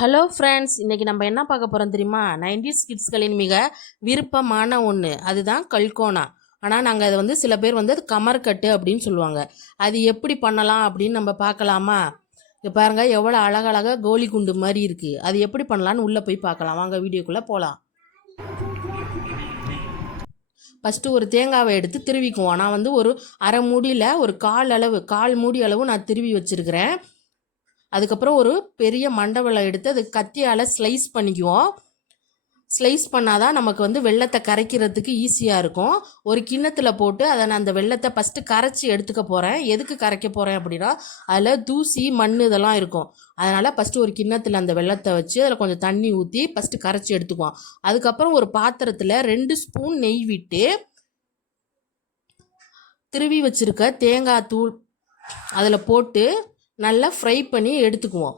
Hello friends, இன்றைக்கி நம்ம என்ன பார்க்க போகிறோம் தெரியுமா? 90s கிட்ஸ்களின் மிக விருப்பமான ஒன்று, அதுதான் கல்கோனா. ஆனால் நாங்கள் அதை சில பேர் அது கமர்கட்டு அப்படின்னு சொல்லுவாங்க. அது எப்படி பண்ணலாம் அப்படின்னு நம்ம பார்க்கலாமா? இங்கே பாருங்கள், எவ்வளோ அழகழகாக கோலி குண்டு மாதிரி இருக்குது. அது எப்படி பண்ணலான்னு உள்ளே போய் பார்க்கலாம். வாங்க, வீடியோக்குள்ளே போகலாம். ஃபஸ்ட்டு ஒரு தேங்காவை எடுத்து திருவிக்குவோம். நான் ஒரு அரை மூடியில் ஒரு கால் மூடி அளவு நான் திருவி வச்சுருக்கிறேன். அதுக்கப்புறம் ஒரு பெரிய மண்டவளை எடுத்து அது கத்தியால் ஸ்லைஸ் பண்ணிக்குவோம். ஸ்லைஸ் பண்ணாதான் நமக்கு வெள்ளத்தை கரைக்கிறதுக்கு ஈஸியாக இருக்கும். ஒரு கிண்ணத்தில் போட்டு அதை நான் அந்த வெள்ளத்தை ஃபஸ்ட்டு கரைச்சி எடுத்துக்க போகிறேன். எதுக்கு கரைக்க போகிறேன் அப்படின்னா, அதில் தூசி மண் இதெல்லாம் இருக்கும். அதனால் ஃபஸ்ட்டு ஒரு கிண்ணத்தில் அந்த வெள்ளத்தை வச்சு அதில் கொஞ்சம் தண்ணி ஊற்றி ஃபஸ்ட்டு கரைச்சி எடுத்துக்குவோம். அதுக்கப்புறம் ஒரு பாத்திரத்தில் 2 ஸ்பூன் நெய் விட்டு திருவி வச்சுருக்க தேங்காய் தூள் அதில் போட்டு நல்லா ஃப்ரை பண்ணி எடுத்துக்குவோம்.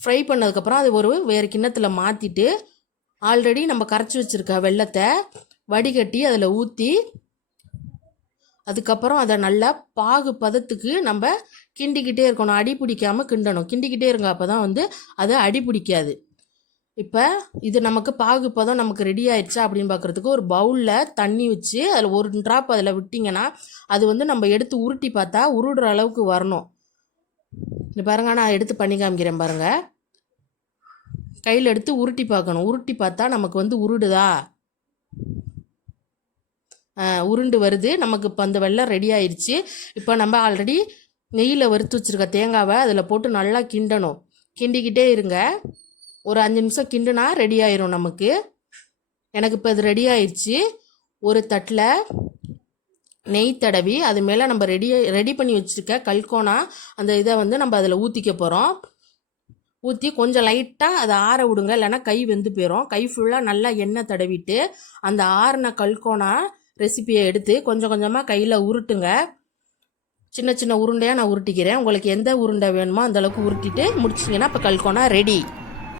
ஃப்ரை பண்ணதுக்கப்புறம் அது ஒரு வேறு கிண்ணத்தில் மாற்றிட்டு ஆல்ரெடி நம்ம கரைச்சி வச்சுருக்க வெள்ளத்தை வடிகட்டி அதில் ஊற்றி அதுக்கப்புறம் அதை நல்லா பாகு பதத்துக்கு நம்ம கிண்டிக்கிட்டே இருக்கணும். அடி பிடிக்காமல் கிண்டணும். கிண்டிக்கிட்டே இருங்க, அப்போ தான் அது அடி பிடிக்காது. இப்போ இது நமக்கு பாகு பதம் நமக்கு ரெடி ஆயிடுச்சா அப்படின்னு பார்க்குறதுக்கு ஒரு பவுலில் தண்ணி வச்சு அதில் ஒரு ட்ராப் அதில் விட்டிங்கன்னா அது நம்ம எடுத்து உருட்டி பார்த்தா உருடுற அளவுக்கு வரணும். இந்த பாருங்க, நான் எடுத்து பண்ணி காமிக்கிறேன் பாருங்கள். கையில் எடுத்து உருட்டி பார்க்கணும். உருட்டி பார்த்தா நமக்கு உருடுதா, உருண்டு வருது. நமக்கு இப்போ அந்த வெள்ளம் ரெடி ஆயிடுச்சு. இப்போ நம்ம ஆல்ரெடி நெய்யில் வறுத்து வச்சுருக்க தேங்காவை அதில் போட்டு நல்லா கிண்டணும். கிண்டிக்கிட்டே இருங்க. ஒரு 5 நிமிஷம் கிண்டுனா ரெடி ஆயிரும் நமக்கு. எனக்கு இப்போ இது ரெடி ஆயிடுச்சு. ஒரு தட்டில் நெய் தடவி அது மேலே நம்ம ரெடி பண்ணி வச்சுருக்க கல்கோனா அந்த இதை நம்ம அதில் ஊற்றிக்க போகிறோம். ஊற்றி கொஞ்சம் லைட்டாக அதை ஆற விடுங்க, இல்லைன்னா கை வெந்து போயிடும். கை ஃபுல்லாக நல்லா எண்ணெய் தடவிட்டு அந்த ஆறின கல்கோனா ரெசிபியை எடுத்து கொஞ்சம் கொஞ்சமாக கையில் உருட்டுங்க. சின்ன சின்ன உருண்டையாக நான் உருட்டிக்கிறேன். உங்களுக்கு எந்த உருண்டை வேணுமோ அந்தளவுக்கு உருட்டிட்டு முடிச்சிங்கன்னா இப்போ கல்கோனா ரெடி.